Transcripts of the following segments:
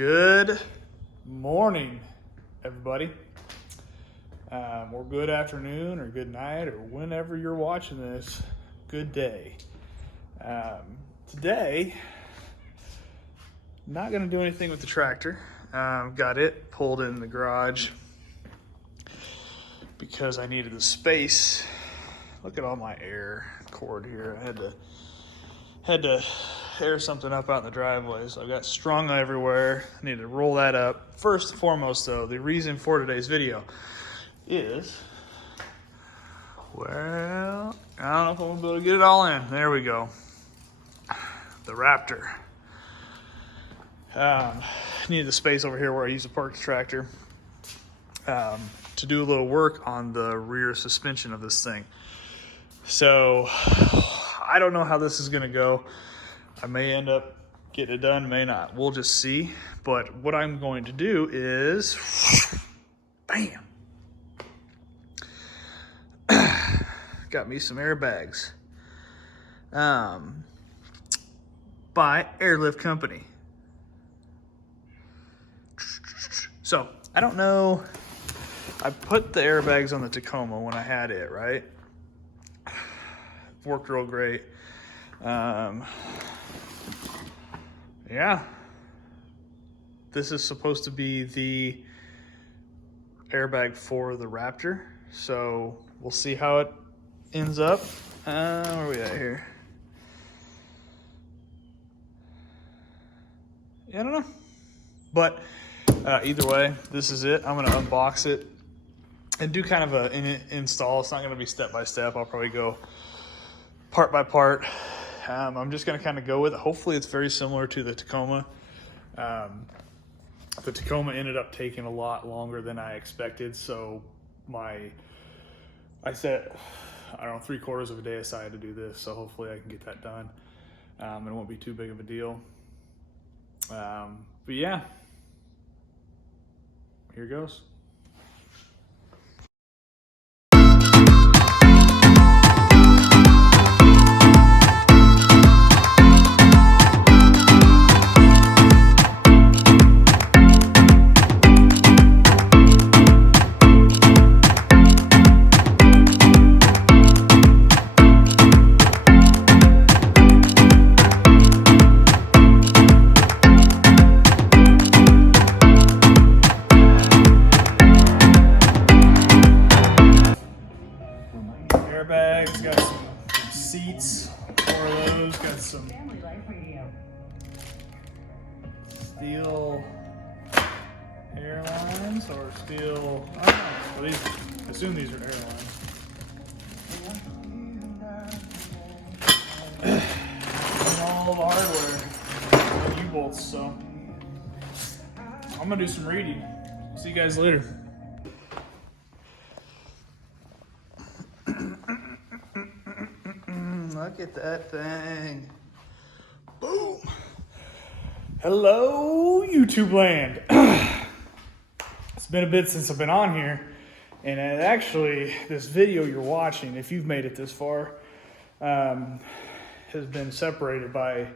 Good morning, everybody. Or good afternoon, or good night, or whenever you're watching this, good day. Today, not going to do anything with the tractor. Got it pulled in the garage because I needed the space. Look at all my air cord here. I had to air something up out in the driveway, so I've got strung everywhere. I need to roll that up. First and foremost, though, the reason for today's video is, well, I don't know if I'm gonna be able to get it all in. There we go. The Raptor. Needed the space over here where I used to park the tractor to do a little work on the rear suspension of this thing. So I don't know how this is gonna go. I may end up getting it done, may not. We'll just see. But what I'm going to do is, bam. Got me some airbags by Airlift Company. So I don't know. I put the airbags on the Tacoma when I had it, right? Worked real great. Yeah. This is supposed to be the airbag for the Raptor. So we'll see how it ends up. Where are we at here? Yeah, I don't know. But either way, this is it. I'm going to unbox it and do kind of an install. It's not going to be step by step. I'll probably go part by part. I'm just going to kind of go with it. Hopefully it's very similar to the Tacoma. The Tacoma ended up taking a lot longer than I expected. So I set, I don't know, 3/4 of a day aside to do this. So hopefully I can get that done. It won't be too big of a deal. But yeah, here goes. Airbags, got some seats, 4 of those, got some steel airlines or steel, I don't know, well, I assume these are airlines. And all the hardware, U-bolts, so I'm gonna do some reading. See you guys later. Look at that thing. Boom. Hello, YouTube land. It's been a bit since I've been on here. And actually, this video you're watching, if you've made it this far, has been separated by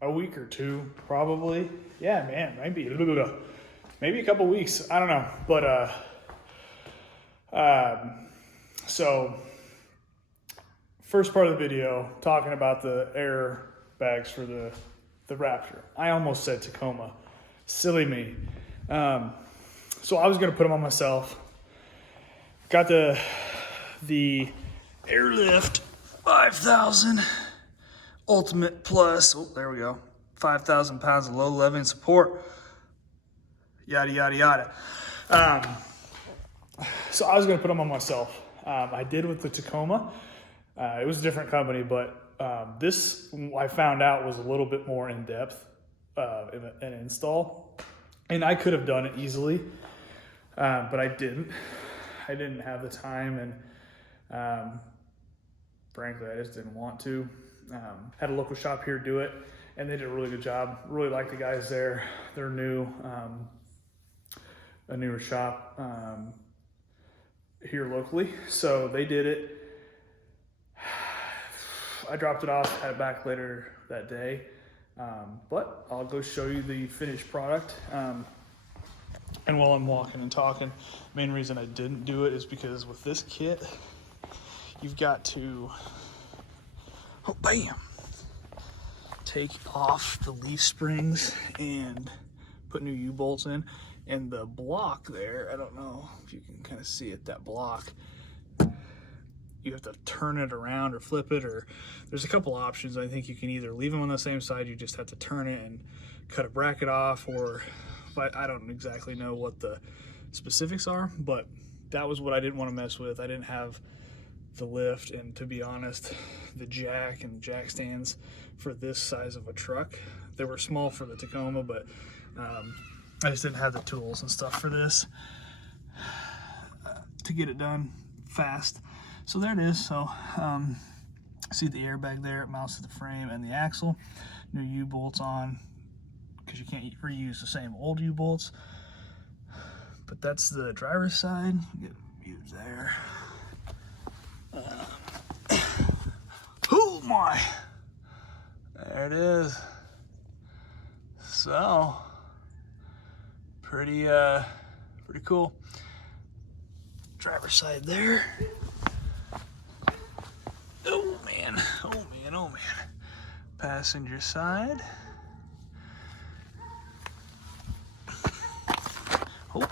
a week or two, probably. Yeah, man, maybe a couple weeks. I don't know. But, so first part of the video, talking about the air bags for the Raptor. I almost said Tacoma. Silly me. So I was going to put them on myself. Got the Airlift 5000 Ultimate Plus. Oh, there we go. 5,000 pounds of low leveling support. Yada, yada, yada. So I was going to put them on myself. I did with the Tacoma. It was a different company, but this I found out was a little bit more in depth in an install, and I could have done it easily, but I didn't. I didn't have the time, and frankly, I just didn't want to. Had a local shop here do it, and they did a really good job. Really like the guys there. They're new, a newer shop here locally, so they did it. I dropped it off, had it back later that day. But I'll go show you the finished product. And while I'm walking and talking, main reason I didn't do it is because with this kit, you've got to, oh, bam, take off the leaf springs and put new U-bolts in. And the block there, I don't know if you can kind of see it, that block, you have to turn it around or flip it, or there's a couple options. I think you can either leave them on the same side, you just have to turn it and cut a bracket off, or, but I don't exactly know what the specifics are, but that was what I didn't want to mess with. I didn't have the lift, and to be honest, the jack and jack stands for this size of a truck, they were small for the Tacoma, but I just didn't have the tools and stuff for this to get it done fast. So there it is. So see the airbag there, it mounts to the frame and the axle. New U-bolts on, because you can't reuse the same old U-bolts. But that's the driver's side. Get views there. Oh my! There it is. So pretty cool. Driver's side there. Oh man, oh man, oh man. Passenger side. Oh,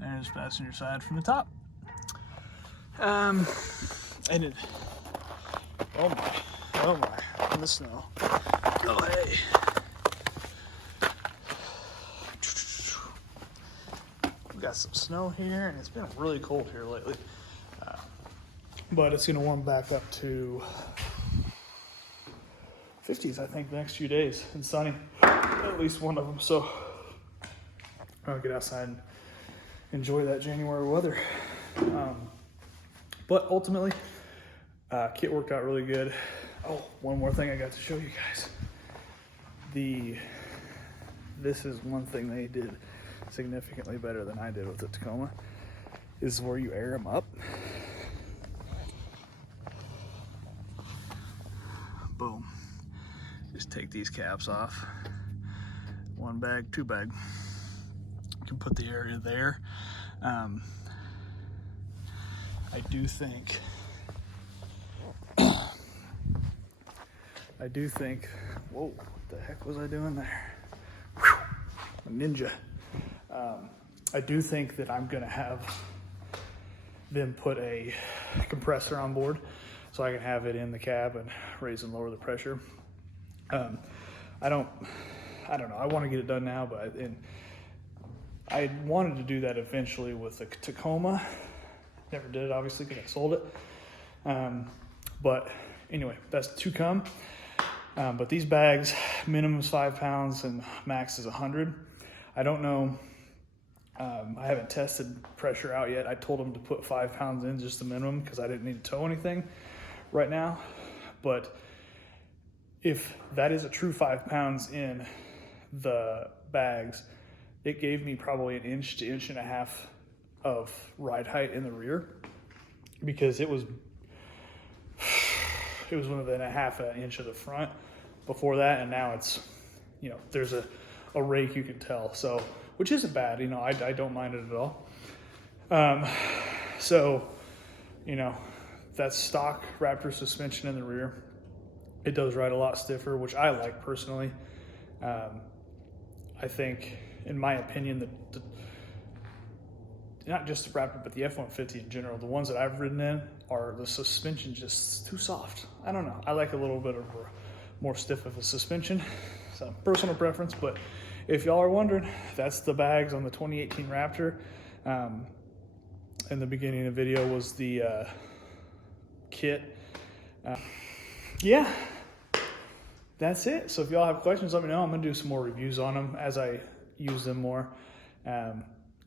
there's passenger side from the top. And it, oh my, in the snow. Oh hey. We got some snow here, and it's been really cold here lately. But it's gonna warm back up to 50s, I think, the next few days, and sunny, at least one of them. So I'll get outside and enjoy that January weather. But ultimately, kit worked out really good. Oh, one more thing I got to show you guys. This is one thing they did significantly better than I did with the Tacoma, is where you air them up. Boom. Just take these caps off. One bag, two bag. You can put the area there. I do think, whoa, what the heck was I doing there? Whew, a ninja. I do think that I'm gonna have them put a compressor on board so I can have it in the cab and raise and lower the pressure. I don't know, I wanna get it done now, but I wanted to do that eventually with the Tacoma. Never did it, obviously, because I sold it. But anyway, that's to come. But these bags, minimum is 5 pounds and max is 100. I don't know. I haven't tested pressure out yet. I told them to put 5 pounds in, just the minimum, because I didn't need to tow anything right now. But if that is a true 5 pounds in the bags, it gave me probably an inch to inch and a half of ride height in the rear, because it was within a half an inch of the front before that, and now it's, you know, there's a rake, you can tell, so, which isn't bad, you know, I don't mind it at all. So, you know, that's stock Raptor suspension in the rear. It does ride a lot stiffer, which I like personally. I think, in my opinion, the not just the Raptor, but the F-150 in general, the ones that I've ridden in, are the suspension just too soft. I don't know. I like a little bit of a more stiff of a suspension. So personal preference, but if y'all are wondering, that's the bags on the 2018 Raptor. In the beginning of the video was the kit. Yeah, that's it. So if y'all have questions, let me know. I'm gonna do some more reviews on them as I use them more.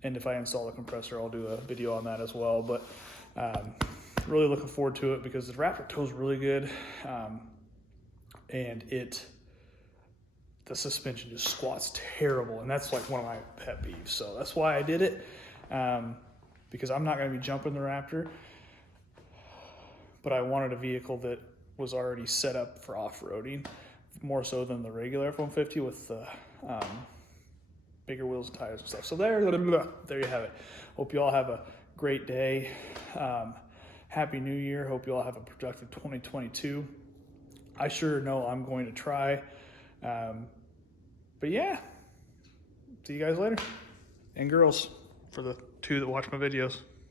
And if I install the compressor, I'll do a video on that as well. But really looking forward to it, because the Raptor tows really good. And the suspension just squats terrible. And that's like one of my pet peeves. So that's why I did it. Because I'm not gonna be jumping the Raptor. But I wanted a vehicle that was already set up for off-roading. more so than the regular F-150 with the bigger wheels and tires and stuff. So there you have it. Hope you all have a great day. Happy New Year. Hope you all have a productive 2022. I sure know I'm going to try. But yeah, see you guys later. And girls, for the 2 that watch my videos.